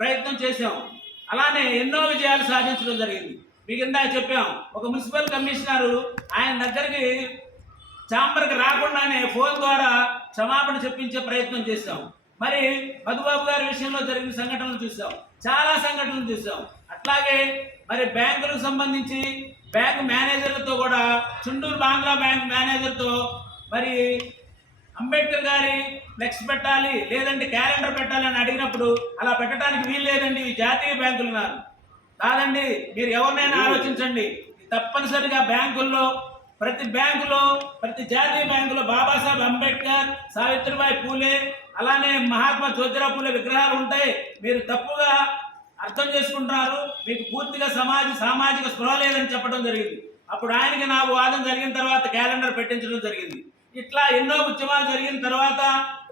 ప్రయత్నం చేశాం. అలానే ఎన్నో విజయాలు సాధించడం జరిగింది. మీకు ఇందాక చెప్పాం ఒక మున్సిపల్ కమిషనరు ఆయన దగ్గరికి ఛాంబర్కి రాకుండానే ఫోన్ ద్వారా క్షమాపణ చెప్పించే ప్రయత్నం చేశాం. మరి మధుబాబు గారి విషయంలో జరిగిన సంఘటనలు చూసాం చాలా సంఘటనలు చూసాం అట్లాగే మరి బ్యాంకులకు సంబంధించి బ్యాంకు మేనేజర్లతో కూడా చుండూరు బాంగ్లా బ్యాంక్ మేనేజర్తో మరి అంబేద్కర్ గారి ఫ్లెక్స్ పెట్టాలి లేదంటే క్యాలెండర్ పెట్టాలి అని అడిగినప్పుడు అలా పెట్టడానికి వీలు లేదండి ఇవి జాతీయ బ్యాంకులు ఉన్నారు కాదండి మీరు ఎవరినైనా ఆలోచించండి. తప్పనిసరిగా బ్యాంకుల్లో ప్రతి బ్యాంకులో ప్రతి జాతీయ బ్యాంకులో బాబాసాహెబ్ అంబేద్కర్ సావిత్రిబాయి పూలే అలానే మహాత్మా జ్యోతిరావు పూలే విగ్రహాలు ఉంటాయి. మీరు తప్పుగా అర్థం చేసుకుంటున్నారు. మీకు పూర్తిగా సమాజ సామాజిక స్పృహ లేదని చెప్పడం జరిగింది. అప్పుడు ఆయనకి నా వాదం జరిగిన తర్వాత క్యాలెండర్ పెట్టించడం జరిగింది. ఇట్లా ఎన్నో ఉద్యమాలు జరిగిన తర్వాత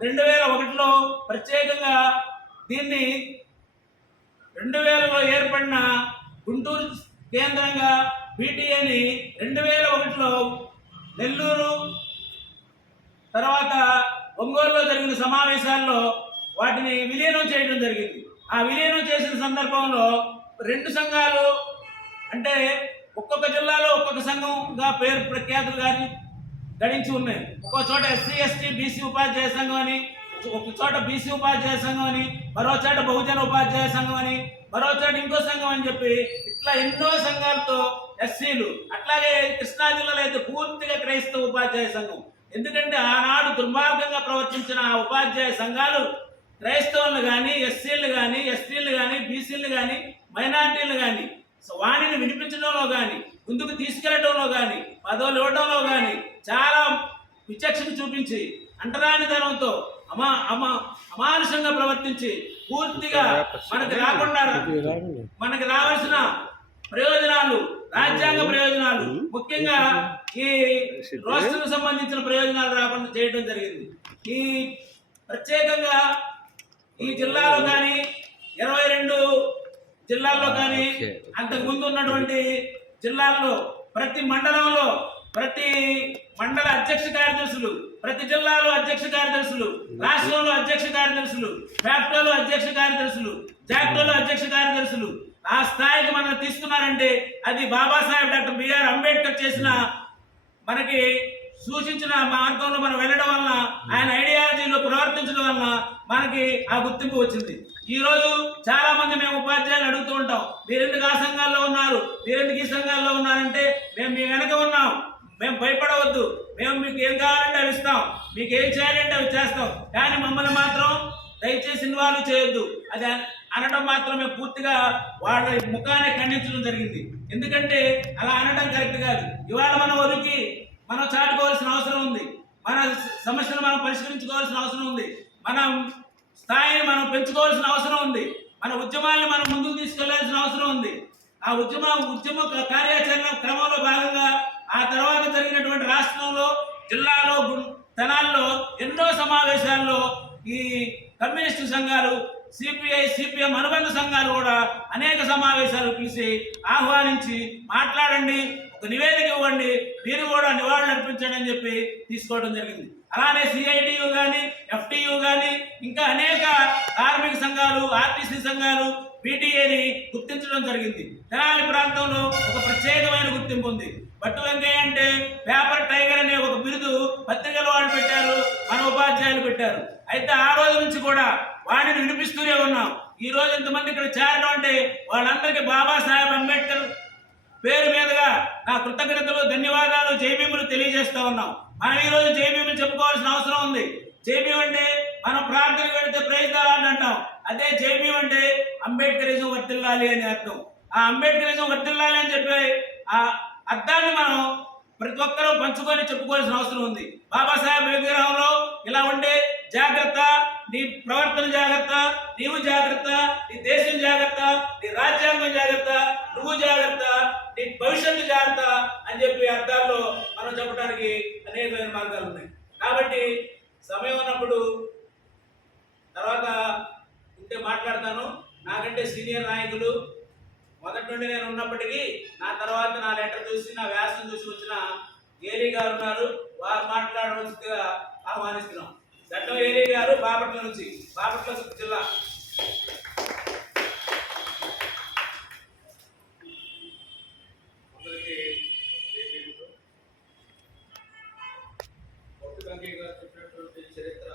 రెండు వేల ఒకటిలో ప్రత్యేకంగా దీన్ని రెండు వేలలో ఏర్పడిన గుంటూరు కేంద్రంగా బీటీఏని రెండు వేల ఒకటిలో నెల్లూరు తర్వాత ఒంగోలులో జరిగిన సమావేశాల్లో వాటిని విలీనం చేయడం జరిగింది. ఆ విలీనం చేసిన సందర్భంలో రెండు సంఘాలు అంటే ఒక్కొక్క జిల్లాలో ఒక్కొక్క సంఘంగా పేరు ప్రఖ్యాతులు కానీ గడించి ఉన్నాయి. ఒక్కో చోట ఎస్సీ ఎస్టీ బీసీ ఉపాధ్యాయ సంఘం అని ఒక చోట బీసీ ఉపాధ్యాయ సంఘం అని మరో చోట బహుజన ఉపాధ్యాయ సంఘం అని మరో చోట ఇంకో సంఘం అని చెప్పి ఇట్లా ఎన్నో సంఘాలతో ఎస్సీలు అట్లాగే కృష్ణా జిల్లాలో అయితే పూర్తిగా క్రైస్తవ ఉపాధ్యాయ సంఘం. ఎందుకంటే ఆనాడు దుర్మార్గంగా ప్రవర్తించిన ఆ ఉపాధ్యాయ సంఘాలు క్రైస్తవులను కానీ ఎస్సీలు కానీ ఎస్టీలు కానీ బీసీలు కానీ మైనార్టీలు కానీ వాణిని వినిపించడంలో కానీ ముందుకు తీసుకెళ్ళడంలో కానీ పదవులు ఇవ్వడంలో కానీ చాలా విచక్షణ చూపించి అంటరానితనంతో అమా అమా అమానుషంగా ప్రవర్తించి పూర్తిగా మనకు రాకుండా మనకు రావాల్సిన ప్రయోజనాలు రాజ్యాంగ ప్రయోజనాలు ముఖ్యంగా ఈ రాష్ట్రం సంబంధించిన ప్రయోజనాలు రాకుండా చేయడం జరిగింది. ఈ ప్రత్యేకంగా ఈ జిల్లాలో కానీ ఇరవై రెండు జిల్లాల్లో కానీ అంతకు ముందు ఉన్నటువంటి జిల్లాల్లో ప్రతి మండలంలో ప్రతి మండల అధ్యక్ష కార్యదర్శులు ప్రతి జిల్లాలో అధ్యక్ష కార్యదర్శులు రాష్ట్రంలో అధ్యక్ష కార్యదర్శులు ఫ్యాప్టోలో అధ్యక్ష కార్యదర్శులు జాక్టోలో అధ్యక్ష కార్యదర్శులు ఆ స్థాయికి మనం తీసుకున్నారంటే అది బాబాసాహెబ్ డాక్టర్ బిఆర్ అంబేద్కర్ చేసిన మనకి సూచించిన మార్గంలో మనం వెళ్ళడం వలన ఆయన ఐడియా మనకి ఆ గుర్తింపు వచ్చింది. ఈరోజు చాలా మంది మేము ఉపాధ్యాయులు అడుగుతూ ఉంటాం. మీరెందుకు ఆ సంఘాల్లో ఉన్నారు? మీరెందుకు ఈ సంఘాల్లో ఉన్నారంటే మేము మీ వెనక ఉన్నాం. మేము భయపడవద్దు. మేము మీకు ఏం కావాలంటే అవి ఇస్తాం. మీకు ఏం చేయాలంటే అవి చేస్తాం. కానీ మమ్మల్ని మాత్రం దయచేసి ఇన్వాల్వ్ చేయొద్దు. అది అనడం మాత్రమే పూర్తిగా వాళ్ళ ముఖాన్ని ఖండించడం జరిగింది. ఎందుకంటే అలా అనడం కరెక్ట్ కాదు. ఇవాళ మనం ఒరికి మనం చాటుకోవాల్సిన అవసరం ఉంది. మన సమస్యను మనం పరిష్కరించుకోవాల్సిన అవసరం ఉంది మనం స్థాయిని మనం పెంచుకోవాల్సిన అవసరం ఉంది మన ఉద్యమాలను మనం ముందుకు తీసుకెళ్ళాల్సిన అవసరం ఉంది ఆ ఉద్యమ ఉద్యమ కార్యాచరణ క్రమంలో భాగంగా ఆ తర్వాత జరిగినటువంటి రాష్ట్రంలో జిల్లాలో గు- ఎన్నో సమావేశాల్లో ఈ కమ్యూనిస్టు సంఘాలు సిపిఐ సిపిఎం అనుబంధ సంఘాలు కూడా అనేక సమావేశాలు పిలిచి ఆహ్వానించి మాట్లాడండి. నివేదిక ఇవ్వండి మీరు కూడా నివాళులు అర్పించండి అని చెప్పి తీసుకోవడం జరిగింది. అలానే సిఐటియు కానీ ఎఫ్టియు కానీ ఇంకా అనేక కార్మిక సంఘాలు ఆర్టీసీ సంఘాలు పీటీఏని గుర్తించడం జరిగింది. తెనాలి ప్రాంతంలో ఒక ప్రత్యేకమైన గుర్తింపు ఉంది. బట్టు వెంకయ్య అంటే పేపర్ టైగర్ అనే ఒక బిరుదు పత్రికల వాళ్ళు పెట్టారు మన ఉపాధ్యాయులు పెట్టారు. అయితే ఆ రోజు నుంచి కూడా వాడిని వినిపిస్తూనే ఉన్నాం. ఈ రోజు ఇంతమంది ఇక్కడ చేరడం అంటే వాళ్ళందరికీ బాబాసాహెబ్ అంబేద్కర్ పేరు మీదుగా నా కృతజ్ఞతలు ధన్యవాదాలు జైబీములు తెలియజేస్తూ ఉన్నాం. మనం ఈరోజు జైబీములు చెప్పుకోవాల్సిన అవసరం ఉంది. జేబీ అంటే మనం ప్రార్థన పెడితే ప్రయత్నాలని అంటాం. అదే జేబీ అంటే అంబేద్కరిజం వర్తిల్లాలి అని అర్థం. ఆ అంబేద్కరిజం వర్తిల్లాలి అని చెప్పి ఆ అర్థాన్ని మనం ప్రతి ఒక్కరూ పంచుకొని చెప్పుకోవాల్సిన అవసరం ఉంది. బాబాసాహెబ్ విగ్రహంలో ఇలా ఉండే జాగ్రత్త నీ ప్రవర్తన జాగ్రత్త నీవు జాగ్రత్త ఏరీ గారు ఉన్నారు. వారు మాట్లాడవలసిగా ఆహ్వానిస్తున్నాం. దట్టం ఏరీ గారు బాపట్ల నుంచి బాపట్ల జిల్లా. చరిత్ర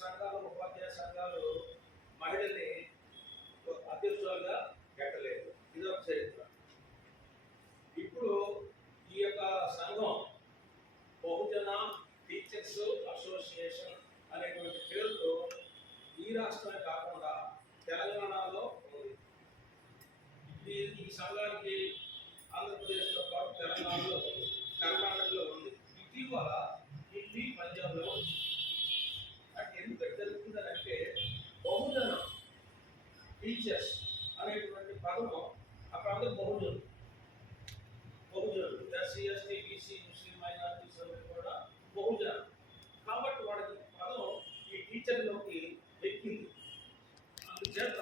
సంఘాలు ఉపాధ్యాయ సంఘాలు మహిళల్ని అధ్యక్షులుగా పెట్టలేదు. ఇది ఒక చరిత్ర. ఇప్పుడు ఈ యొక్క సంఘం బహుజన టీచర్స్ అసోసియేషన్ అనేటువంటి పేరుతో ఈ రాష్ట్రమే కాకుండా తెలంగాణలో ఉంది. ఈ ఈ సంఘానికి ఆంధ్రప్రదేశ్తో పాటు తెలంగాణలో ఉంది. కర్ణాటకలో ఉంది. ఇటీవల హిందీ పంజాబ్లో ఉంది అంటే ఎందుకు జరుగుతుందంటే బహుజన టీచర్స్ అనేటువంటి పదము అక్కడ అందరూ బహుజనులు బహుజనులు ఎస్సీ ఎస్టీ బీసీ ముస్లిం మైనార్టీస్ అందరూ కూడా బహుజనులు కాబట్టి వాళ్ళకి పదం ఈ టీచర్లోకి ఎక్కింది. అందుచేత